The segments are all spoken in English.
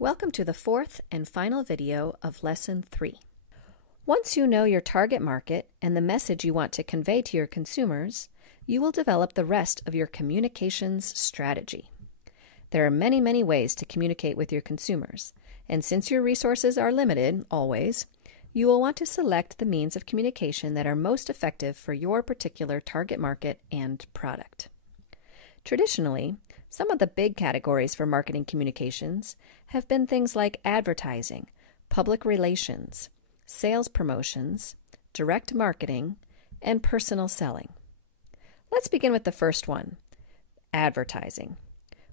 Welcome to the fourth and final video of Lesson 3. Once you know your target market and the message you want to convey to your consumers, you will develop the rest of your communications strategy. There are many ways to communicate with your consumers, and since your resources are limited, always, you will want to select the means of communication that are most effective for your particular target market and product. Traditionally, some of the big categories for marketing communications have been things like advertising, public relations, sales promotions, direct marketing, and personal selling. Let's begin with the first one, advertising.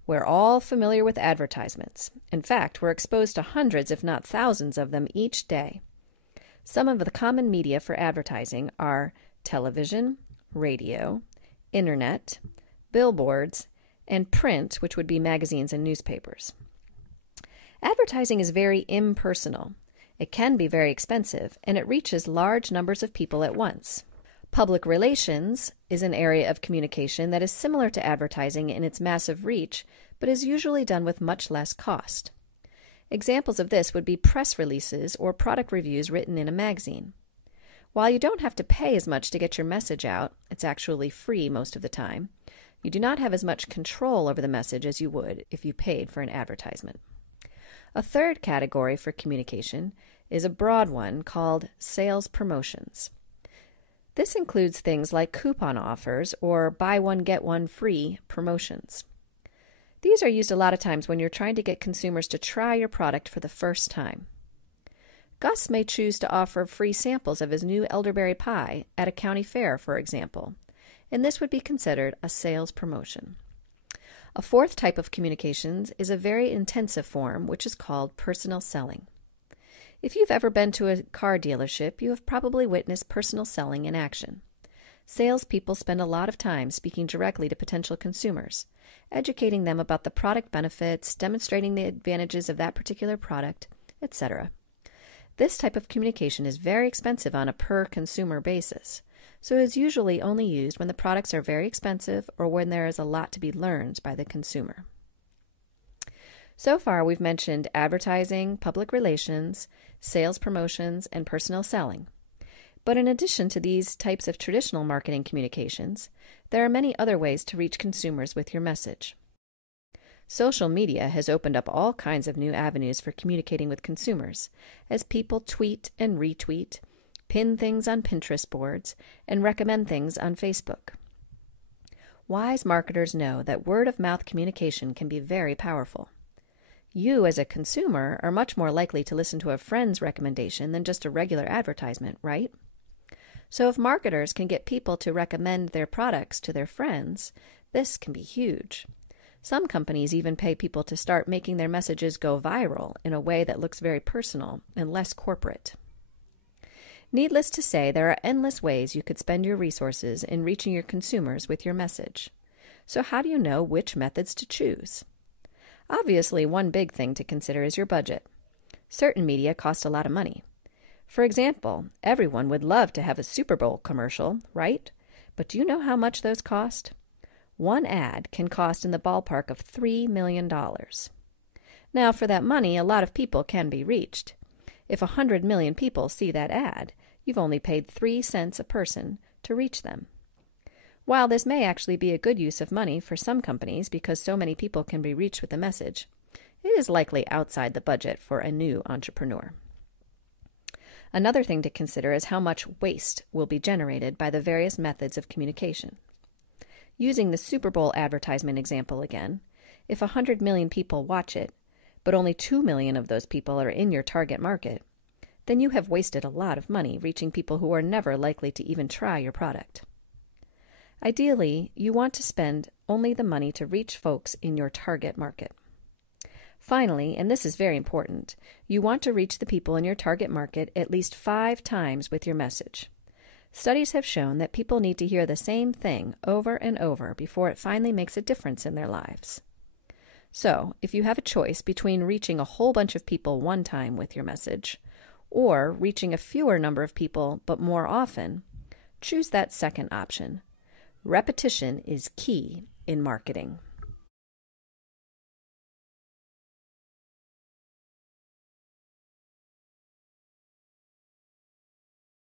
We're all familiar with advertisements. In fact, we're exposed to hundreds, if not thousands, of them each day. Some of the common media for advertising are television, radio, internet, billboards, and print, which would be magazines and newspapers. Advertising is very impersonal. It can be very expensive, and it reaches large numbers of people at once. Public relations is an area of communication that is similar to advertising in its massive reach, but is usually done with much less cost. Examples of this would be press releases or product reviews written in a magazine. While you don't have to pay as much to get your message out, it's actually free most of the time, you do not have as much control over the message as you would if you paid for an advertisement. A third category for communication is a broad one called sales promotions. This includes things like coupon offers or buy one get one free promotions. These are used a lot of times when you're trying to get consumers to try your product for the first time. Gus may choose to offer free samples of his new elderberry pie at a county fair, for example, and this would be considered a sales promotion. A fourth type of communications is a very intensive form, which is called personal selling. If you've ever been to a car dealership, you have probably witnessed personal selling in action. Salespeople spend a lot of time speaking directly to potential consumers, educating them about the product benefits, demonstrating the advantages of that particular product, etc. This type of communication is very expensive on a per-consumer basis, so it is usually only used when the products are very expensive or when there is a lot to be learned by the consumer. So far, we've mentioned advertising, public relations, sales promotions, and personal selling. But in addition to these types of traditional marketing communications, there are many other ways to reach consumers with your message. Social media has opened up all kinds of new avenues for communicating with consumers, as people tweet and retweet, pin things on Pinterest boards, and recommend things on Facebook. Wise marketers know that word-of-mouth communication can be very powerful. You, as a consumer, are much more likely to listen to a friend's recommendation than just a regular advertisement, right? So if marketers can get people to recommend their products to their friends, this can be huge. Some companies even pay people to start making their messages go viral in a way that looks very personal and less corporate. Needless to say, there are endless ways you could spend your resources in reaching your consumers with your message. So how do you know which methods to choose? Obviously, one big thing to consider is your budget. Certain media cost a lot of money. For example, everyone would love to have a Super Bowl commercial, right? But do you know how much those cost? One ad can cost in the ballpark of $3 million. Now, for that money, a lot of people can be reached. If 100 million people see that ad, you've only paid 3 cents a person to reach them. While this may actually be a good use of money for some companies because so many people can be reached with a message, it is likely outside the budget for a new entrepreneur. Another thing to consider is how much waste will be generated by the various methods of communication. Using the Super Bowl advertisement example again, if 100 million people watch it, but only 2 million of those people are in your target market, then you have wasted a lot of money reaching people who are never likely to even try your product. Ideally, you want to spend only the money to reach folks in your target market. Finally, and this is very important, you want to reach the people in your target market at least 5 times with your message. Studies have shown that people need to hear the same thing over and over before it finally makes a difference in their lives. So, if you have a choice between reaching a whole bunch of people one time with your message, or reaching a fewer number of people but more often, choose that second option. Repetition is key in marketing.